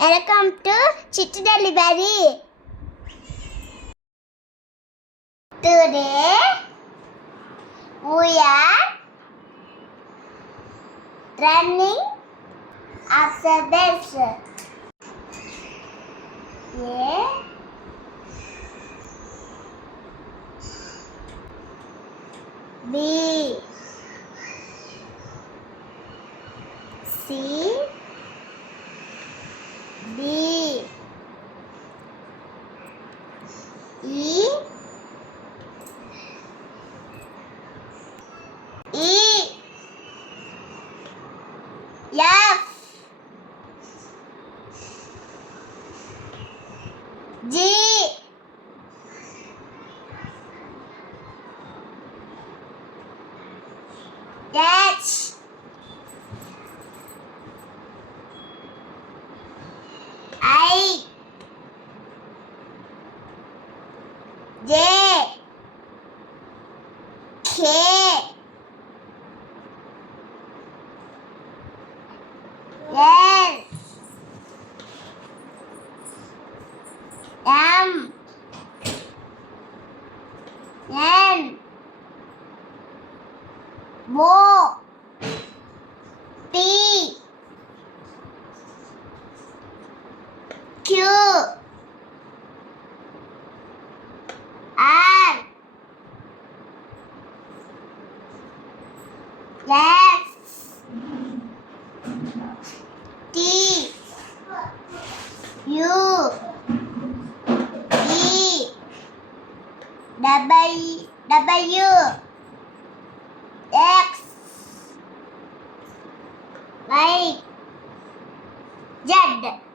Welcome to Chitti Delivery. Today we are running after this. A B C D E F G H I J K L M N O P Q R S T U V W X Y Z.